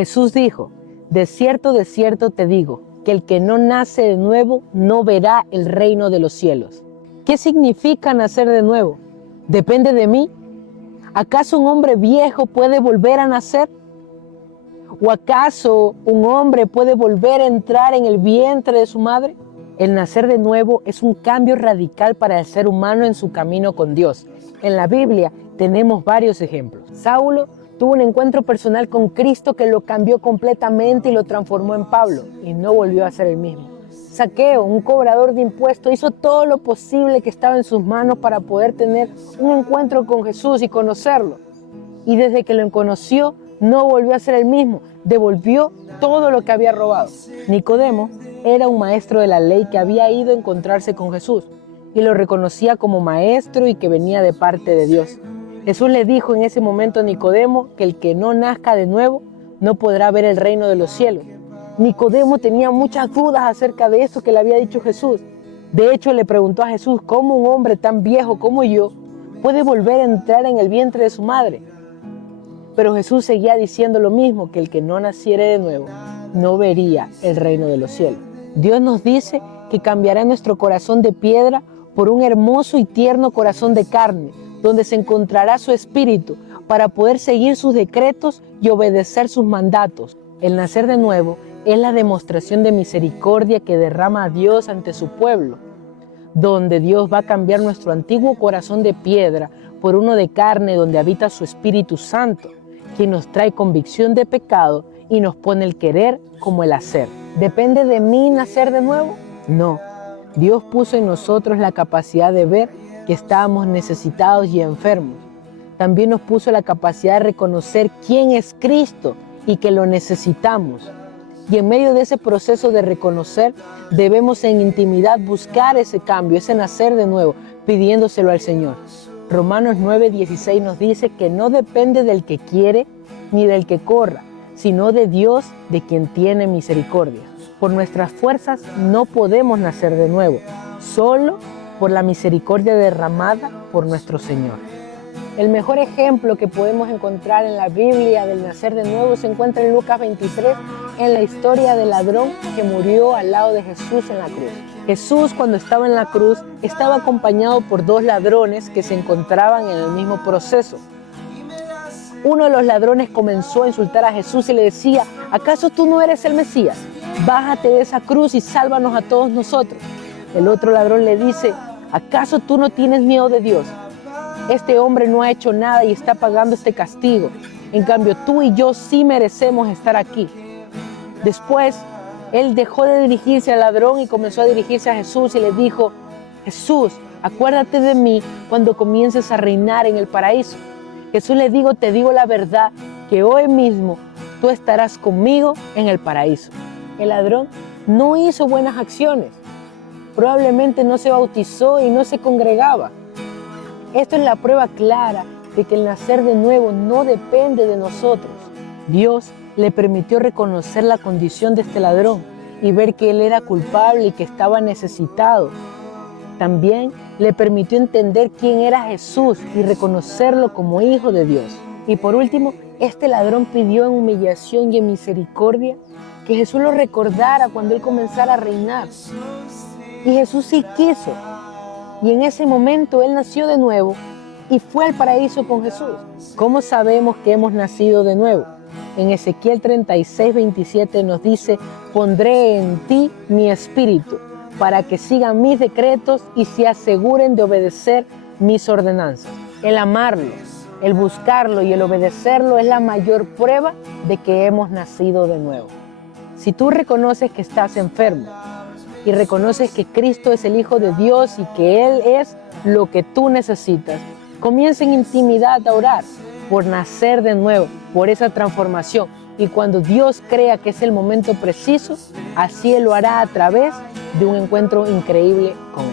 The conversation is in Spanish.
Jesús dijo, de cierto te digo, que el que no nace de nuevo no verá el reino de los cielos. ¿Qué significa nacer de nuevo? ¿Depende de mí? ¿Acaso un hombre viejo puede volver a nacer? ¿O acaso un hombre puede volver a entrar en el vientre de su madre? El nacer de nuevo es un cambio radical para el ser humano en su camino con Dios. En la Biblia tenemos varios ejemplos. Saulo tuvo un encuentro personal con Cristo que lo cambió completamente y lo transformó en Pablo, y no volvió a ser el mismo. Zaqueo, un cobrador de impuestos, hizo todo lo posible que estaba en sus manos para poder tener un encuentro con Jesús y conocerlo. Y desde que lo conoció, no volvió a ser el mismo, devolvió todo lo que había robado. Nicodemo era un maestro de la ley que había ido a encontrarse con Jesús y lo reconocía como maestro y que venía de parte de Dios. Jesús le dijo en ese momento a Nicodemo que el que no nazca de nuevo no podrá ver el reino de los cielos. Nicodemo tenía muchas dudas acerca de eso que le había dicho Jesús. De hecho, le preguntó a Jesús cómo un hombre tan viejo como yo puede volver a entrar en el vientre de su madre. Pero Jesús seguía diciendo lo mismo, que el que no naciere de nuevo no vería el reino de los cielos. Dios nos dice que cambiará nuestro corazón de piedra por un hermoso y tierno corazón de carne, donde se encontrará su espíritu para poder seguir sus decretos y obedecer sus mandatos. El nacer de nuevo es la demostración de misericordia que derrama a Dios ante su pueblo, donde Dios va a cambiar nuestro antiguo corazón de piedra por uno de carne donde habita su Espíritu Santo, quien nos trae convicción de pecado y nos pone el querer como el hacer. ¿Depende de mí nacer de nuevo? No. Dios puso en nosotros la capacidad de ver que estábamos necesitados y enfermos. También nos puso la capacidad de reconocer quién es Cristo y que lo necesitamos. Y en medio de ese proceso de reconocer, debemos en intimidad buscar ese cambio, ese nacer de nuevo, pidiéndoselo al Señor. Romanos 9:16 nos dice que no depende del que quiere ni del que corra, sino de Dios, de quien tiene misericordia. Por nuestras fuerzas no podemos nacer de nuevo, solo por la misericordia derramada por nuestro Señor. El mejor ejemplo que podemos encontrar en la Biblia del nacer de nuevo se encuentra en Lucas 23, en la historia del ladrón que murió al lado de Jesús en la cruz. Jesús, cuando estaba en la cruz, estaba acompañado por dos ladrones que se encontraban en el mismo proceso. Uno de los ladrones comenzó a insultar a Jesús y le decía, ¿acaso tú no eres el Mesías? Bájate de esa cruz y sálvanos a todos nosotros. El otro ladrón le dice, ¿acaso tú no tienes miedo de Dios? Este hombre no ha hecho nada y está pagando este castigo. En cambio, tú y yo sí merecemos estar aquí. Después, él dejó de dirigirse al ladrón y comenzó a dirigirse a Jesús y le dijo, Jesús, acuérdate de mí cuando comiences a reinar en el paraíso. Jesús le dijo, te digo la verdad, que hoy mismo tú estarás conmigo en el paraíso. El ladrón no hizo buenas acciones. Probablemente no se bautizó y no se congregaba. Esto es la prueba clara de que el nacer de nuevo no depende de nosotros. Dios le permitió reconocer la condición de este ladrón y ver que él era culpable y que estaba necesitado. También le permitió entender quién era Jesús y reconocerlo como hijo de Dios. Y por último, este ladrón pidió en humillación y en misericordia que Jesús lo recordara cuando él comenzara a reinar. Y Jesús sí quiso. Y en ese momento él nació de nuevo y fue al paraíso con Jesús. ¿Cómo sabemos que hemos nacido de nuevo? En Ezequiel 36:27 nos dice, pondré en ti mi espíritu para que sigan mis decretos y se aseguren de obedecer mis ordenanzas. El amarlo, el buscarlo y el obedecerlo es la mayor prueba de que hemos nacido de nuevo. Si tú reconoces que estás enfermo y reconoces que Cristo es el Hijo de Dios y que Él es lo que tú necesitas, comienza en intimidad a orar por nacer de nuevo, por esa transformación. Y cuando Dios crea que es el momento preciso, así Él lo hará a través de un encuentro increíble con Él.